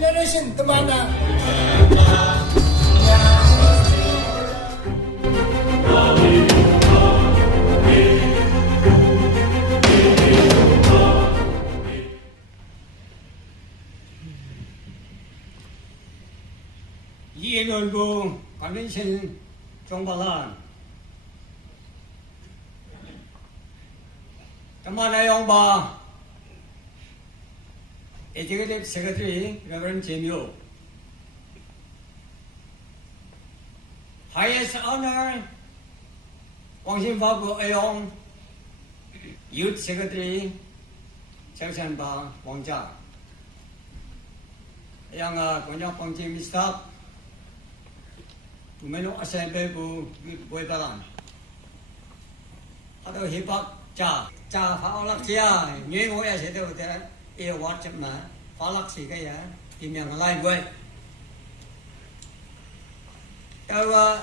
generation kemana? 이인원구 관민신 종발한 그만의 용바 Executive Secretary Reverend Jimyo, Highest Honor Wang Xinfabu Ayong, Youth Secretary Chaksanba Wang Jia, Yang Konyak Wang Jim Staff, Tumeno Assembly Bu Boy Balan, Hado Hipak Cha Phao Lak Chia, Nguyen Ngôi Sẽ Đâu Thế yêu quá chậm mà phá lắc gì cái à tìm nhận lại quay đâu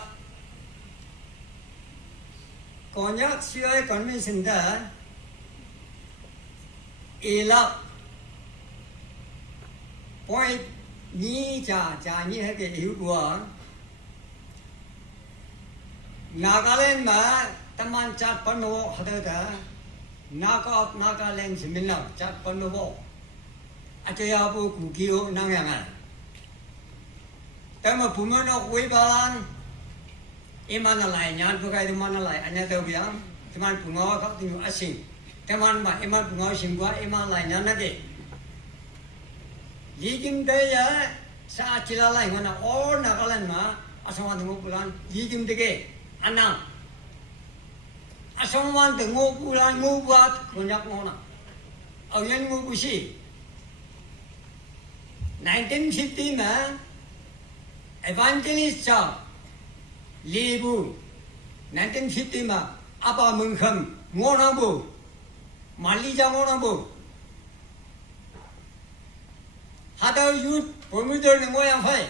có nhắc xưa ấy còn mình sinh ra ý lắc point nhí chả nhí hết cái hiểu của Nagaland mà tâm an chặt phân nô hạt đó Nagaland mình nào chặt phân nô Aja apa kukio nang yangan. Tapi bukan nak kue balan. Iman alai, nyan bukai iman alai. Anya tahu biang, iman bunga kau tinggal asing. Teman mah iman bunga asing gua iman alai nyan lagi. Jijim daya saat cilalai mana or Nagaland mah asaman tengok bulan jijim dege anang. Asaman tengok bulan ngubat konyak mana. Ayan ngubusi. 1950 में evangelist cha lebu 1950 में apa mengkham ngonang bu mali ja ngonang bu hada youth promoter ngoyang phai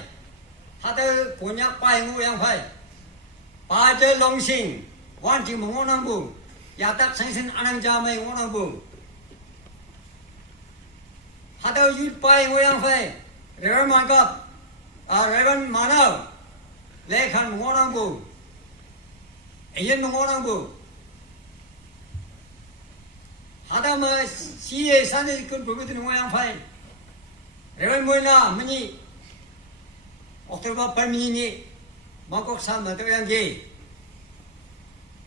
hada konyak pai ngoyang phai pa je longsing wan ji ngonang bu ya tak sengsen anang ja mai ngonang bu hada youth pai ngoyang phai Reverend Mangkap, Reverend Manaw, Lekhan Mengonang Bu, Iyan Mengonang Bu. Hada ma siye sana ikut begitu ngoyang fai. Reverend Moina meni, Oktober permini ni, Bangkok sama tu yang gay.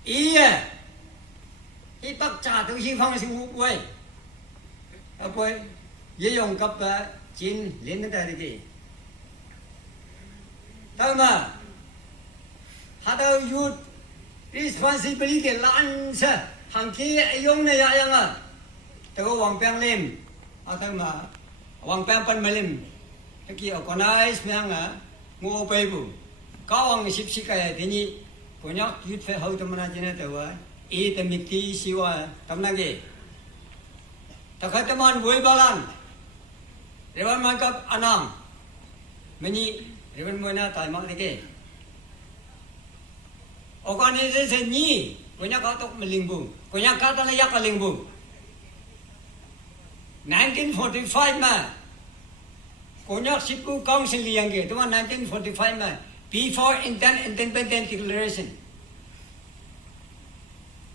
Iya, ipak cah tu sifang sing buai. Apa? Ye yong kap Chin lên đến đây gì? Tahu mah? Ada youth responsibility lan sa hangki ayong na yang ah. Tahu wang pang lim, atau mah wang pang pan malim. Taki organize yang ah, ngo paybu. Kau wang sip kaya ini punya youth fe hau teman aja na tahu ah. Temikti siwa teman lagi. Tak teman boy balan. Reverend Mangkap Anam, meni Reverend Moina taimak lagi. Organisasi ni, punya katok melingbu, punya kata layak melingbu. 1945 mah, punya sipu council yang ke, tu 1945 mah, before Independence Declaration.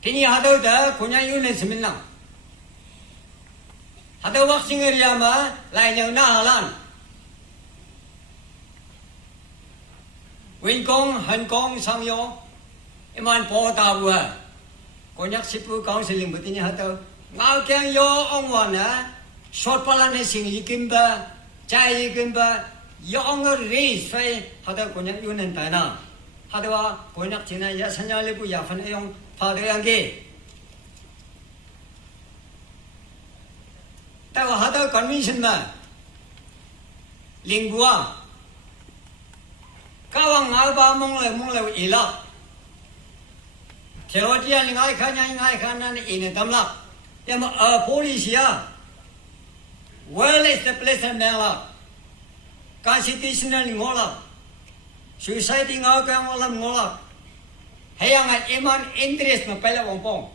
Tini ada dah, punya unit sembilan. Ada waktu area mah lain yang nahalan. Winkong, Hongkong, Sangyo, iman po tahu ah. Konyak sipu council yang betulnya ada. Ngau kian yo ongwan ah. Short palan sing ikimba, cai ikimba, yo ongor race fai ada konyak yunan tanah. Ada wa konyak Cina ya senyal lebu ya fan ayong pada yang ke. Tahu ada convention mah, lingua, kawang ngapa mong le ilak, kalau dia ngai kanan ini tamlak, yang polisi ya, well established melak, constitutional ngolak, society ngolak, hayang iman interest na pala wongpong,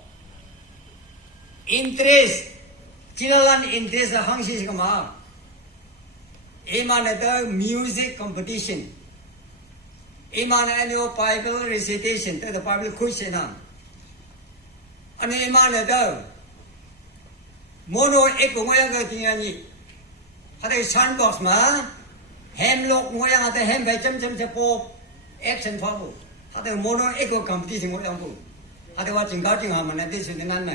interest. Cilalan interest hangsi sama. Iman ada music competition. Iman annual Bible recitation. The Bible question na. Ano iman ada? Mono ek ngoyang ke tinggal ni. Ada sandbox ma. Hem lok ngoyang ada hem bacam cepo action fabu. Ada mono ek competition ngoyang bu. Ada wat jengkau jengkau mana di sini nana.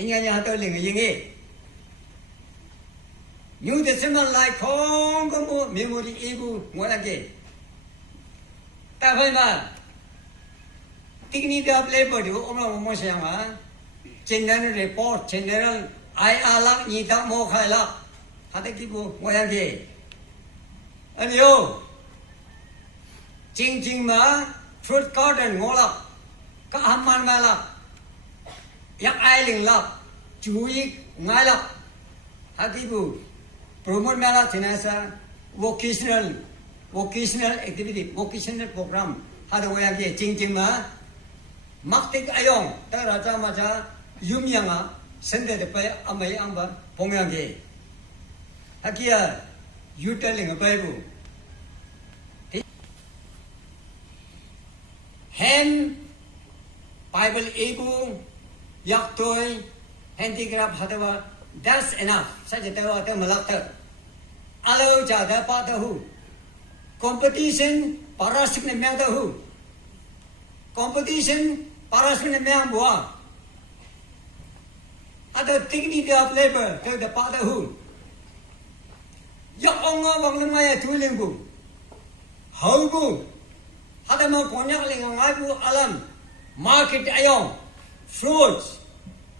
Ini hanya ada ling ini. New Testament like Hong Kong memory ibu ngoyang ke. Tapi ma. Tinggi dia labor tu orang orang siang ah. General report general IR lak ni tak mau khai lak. Ada kibu ngoyang ke. Aniyo. Jing ma fruit garden ngolak. Keaman malak. Yak ailing lak. Cuy ngai lak. Hatibu. Promote malak jenasa vocational activity, vocational program. Ada ngoyang ke jing ma. Maktik ayong teraja maja yumyanga sende depai amai amba pongyang ke. Hakia yuteling baibu. Hen Bible ibu yak toy handicraft hadawa that's enough. Saja tahu ada melakter. Alau jada patahu. Competition parasik ne memang tahu. Competition parasik ne memang buah. Ada dignity of labor tahu dah patahu. Yak onga bang lemaya tuling bu. How bu. Ada mau konyak lengai bu alam. Market ayong. Fruits.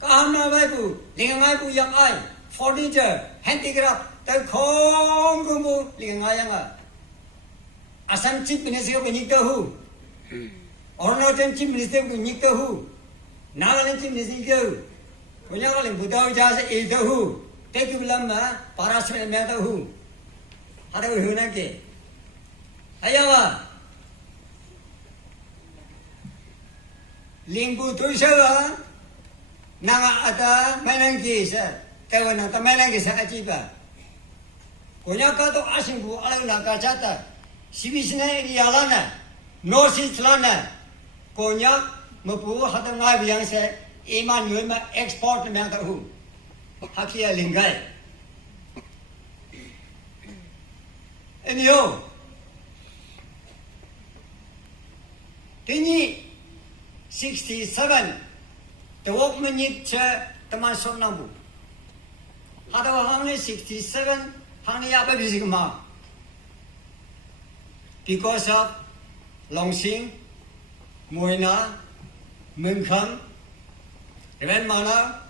Kahana bu. Lengai bu yak ay. Furniture. Handicraft. Terkong bu. Lengai yang ah. Assam Chief Minister को निकटा हूँ, Arunachal Chief Minister को निकटा हूँ, Nagaland Chief Minister को, पुण्यां वाले बुद्धाव जैसे इल्टा हूँ, तेरी बिलम में पाराश्रय में आता हूँ, हरे हुए ना के, आयावा, लिंगु तुषावा, नागा आता मैंने सर, तेरे ना तो मैंने सर अजीबा, पुण्यां का तो आशिंगु अलग नाका चाहता Sibisna Rialana, North-Eastlana, Konyak, Mapu, Hatangai yang saya Emmanuel export memang tahu. Hakia Lingai. Anyhow, Tini 67, the workman yet teman sonambu. Hadawa Hamley 67, Hani Ababizigma. Because of Longsing, Moina, Munkam, Ren Mana,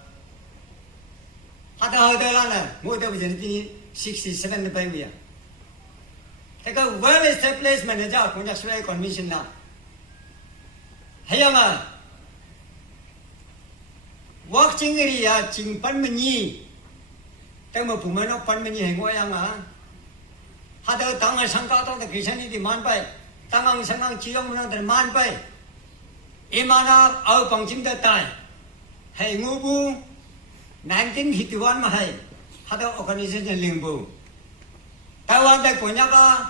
Hata Hotelana, Moda was in 67 the Banglia. Take a well established manager, Konjaksway Commission now. Hayama Walking area, Ching Panmani, Tama Pumano Panmani, Hangoyama. Ada tangan sangka atau Kristen ini man pai, tangan sangka cium mana man pai. Imana au pangcim datai, hai ngubu 1951 mahai, ada organisasi limbu. Taiwan dah punya ka,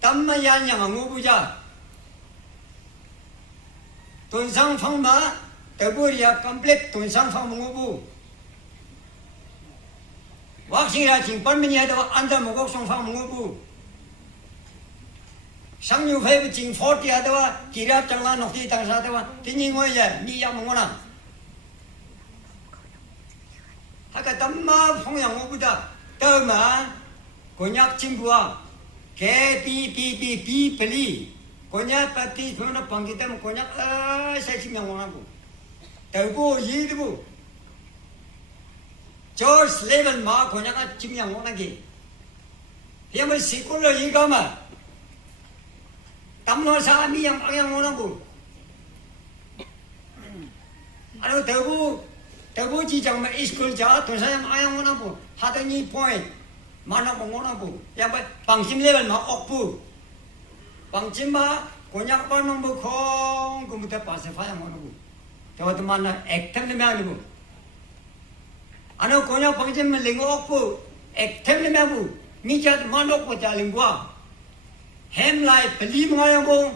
tamayan yang ngubu ja. Tunsang fang ma, terburia komplit tunsang fang ngubu. Waktu ini cing panmeni ada anda mogok song fang mengubu. Sang yu fai cing 40 ada kira jangan nokti tangsa ada tinggi ngoya ni yang mengona. Haka tamma fong yang ngubu dah. Tama konyak cing gua. KPPP beli. Konyak pati mana panggitan konyak saya cing yang ngona bu. Tahu ye bu. George level ma konyak a cing yang ngona ge. Yang bersikulah juga mah. Tamno sa mi yang ngona bu. Ano tahu ji jang ma school ja to sa yang ngona bu. Hada ni point. Mana ngona bu. Yang pangsim level ma ok bu. Pangsim ma konyak pa nong bu kong kumuta pasify yang ngona bu. Tahu teman na active ni mah bu. Ano konyak pangsim ma lingo ok bu. Active ni mah bu. Mijat manok pacalingwa. Hem like believe ngayon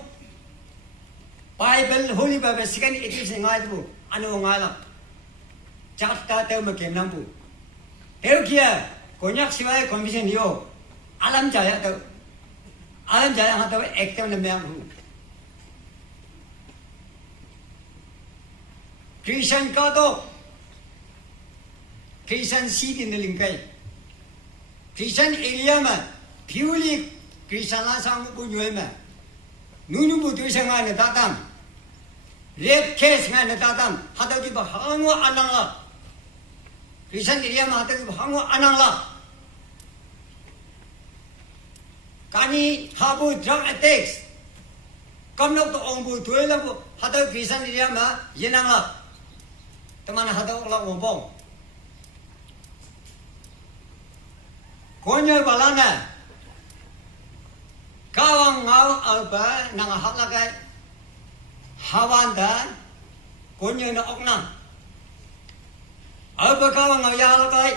Bible Holy Bible second edition ngayon po. Ano ngayon? Chapter tayo magkemnang po. Pero kaya konyak siway commission niyo. Alam jaya to. Alam jaya nga to active na mayang po. Christian ka to. Christian city na lingkay. Christian area man. Purely Christian lang sa mga punyoy man. Nunong po ito siya nga natatam. Rape case nga natatam. Hataw di ba hango anang la. Christian area man hataw di ba hango anang la. Kani habu drug attacks. Kamnok to ong bu tuwe lang po. Hataw Christian area man yenang la. Teman hataw lang umpong. Konyo balana. Kawang ngau alba nang hatlagay hawanda konyo na okna. Alba kawang ngau yalagay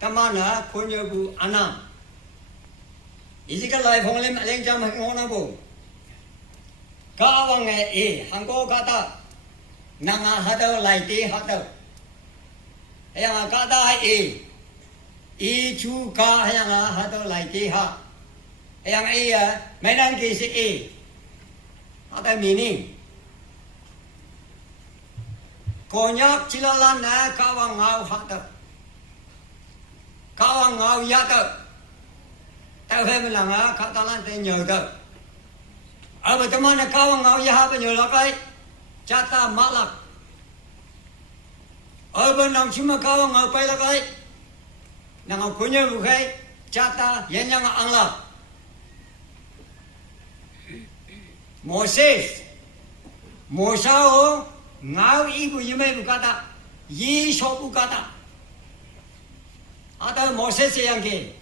tamana konyo bu anam. Isi ka lai phonglim aleng jam ngona bu. Kawang hangko kata nang hadaw lai te hadaw. Ayang kata chu ka hayang hadaw lai te ha. Yang mainan kisi ada meaning. Konyak cilalan na kawang ngau hata. Kawang ngau yata. Tahu melanga katalan te nyoda. Apa teman kawang ngau ya apa nyolakai? Jata malak. Apa nang cuma kawang ngau pai lakai? Nang punya bukai jata yang angla. Moses, Mosao, ngau ibu yume bukata, ye shop bukata. Ada Moses yang ke,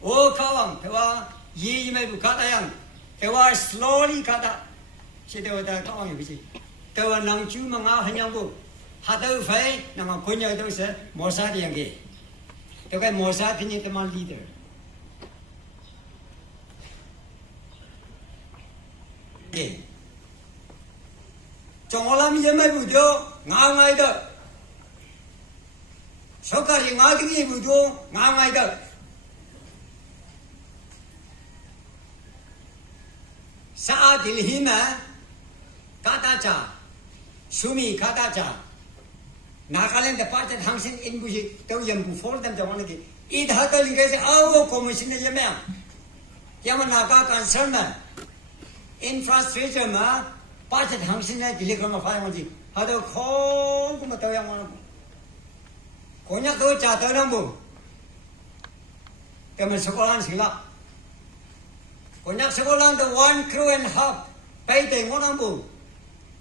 oh kawang, tewa ye yume bukata yang, tewa slowly kata, si tewa kawang ibu si, tewa nang cuma ngau hanya bu, hatu fai nang punya itu se Moses yang ke, tewa Moses punya teman leader. 정월람 이제만 부죠 강아이다 석가리 나중에 부죠 강아이다 사딜히마 가다자 수미 가다자 나갈랜드 빠져 당신 인부시 또 연부 폴담 정원에게 이 다들 이것이 아우 고무신의 예명 야만 나가 간설만 infrastructure mà ba chục hàng sinh này chỉ là không phải là gì, họ đâu khó cũng mà tôi ăn ngon, có nhắc tôi trả tôi đâu bù, cái mình sô cô la xí la, có nhắc sô cô la the 1.5 bay tới ngon đâu bù,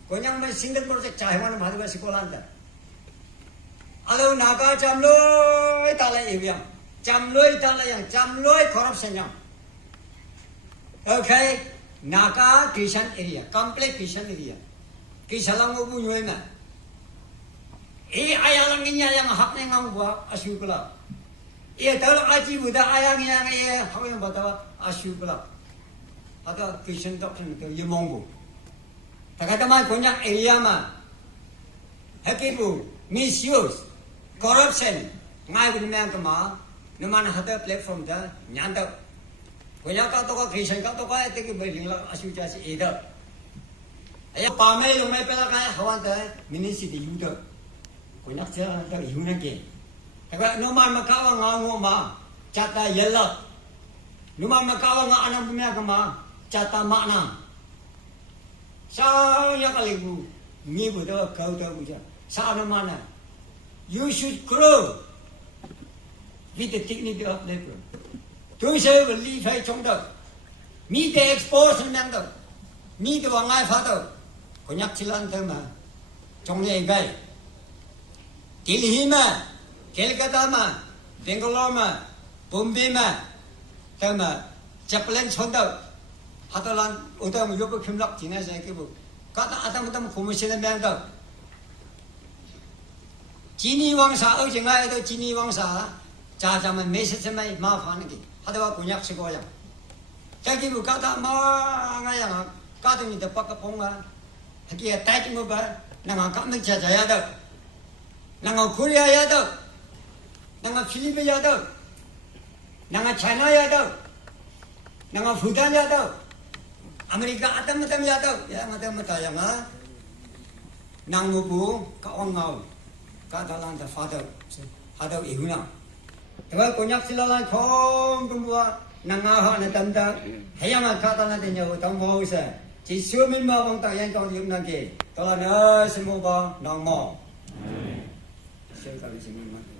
có nhắc mình single project trái ngon mà tôi sô cô la đó, alo naga chăm lôi ta lại yêu yang, chăm lôi ta lại yang, chăm lôi corruption yang, okay. Naga Christian area, complete Christian area. Kisalang mo bunyoy na. Ayalang niya yang hak na ngang buwa asyukula. Talo aji buda ayang yang hak yang batawa asyukula. Ada Christian doctrine ito yumonggo. Takataman konyak area ma. Hakibu misuse, corruption. Ngay bunimang kama naman hada platform da nyanda. Kaya kau toka Christian kau toka itu kita berlinglang asyuja si ida. Ayah pamai lumai pela kaya hawan dah minisi di yuda. Kaya saya tak yunan ke. Tapi nomor makawa ngangu ma cata yella. Nomor makawa ngang anak punya kama cata makna. Saya kali bu ni bu tu kau tu buja. Saya mana? You should grow with the dignity of labor. Tôi sẽ lý phải chống được, mi để expose năng được, mi để vào ngay phá được, có nhắc chỉ lần thôi mà, trong này cái, Delhi mà, Calcutta mà, Bangalore mà, Bombay mà, thôi mà, Japan chống được, hạt lần, ở đây mình giúp kiếm lọc chỉ là cái bộ, các ta ăn một khối mới xem năng được, Chini Wangsa ở trên ngay đó Chini Wangsa, 자자면 메시지만 마파는 게 하다가 그냥 치고야 자기부 가다 망아야 가등이도 바꿔 본가 하기에 따진 거 봐. 나가 까먹 자자야 돼. 나가 코리아야 돼. 나가 필리핀야 돼. 나가 차이나야 돼. 나가 부단야 돼. 아메리카 아담야 돼. 야 마담다 야마. 낭무부 가왕나우 가달란다 파더 하더 이구나. 내가 곤약 실라란 총 동부와 나가하는 담다 해양아 가달란데냐고 동모에서 지수민마 방다 연장 육나게 돌아나 스모바 낭모. 시험까지 지금만.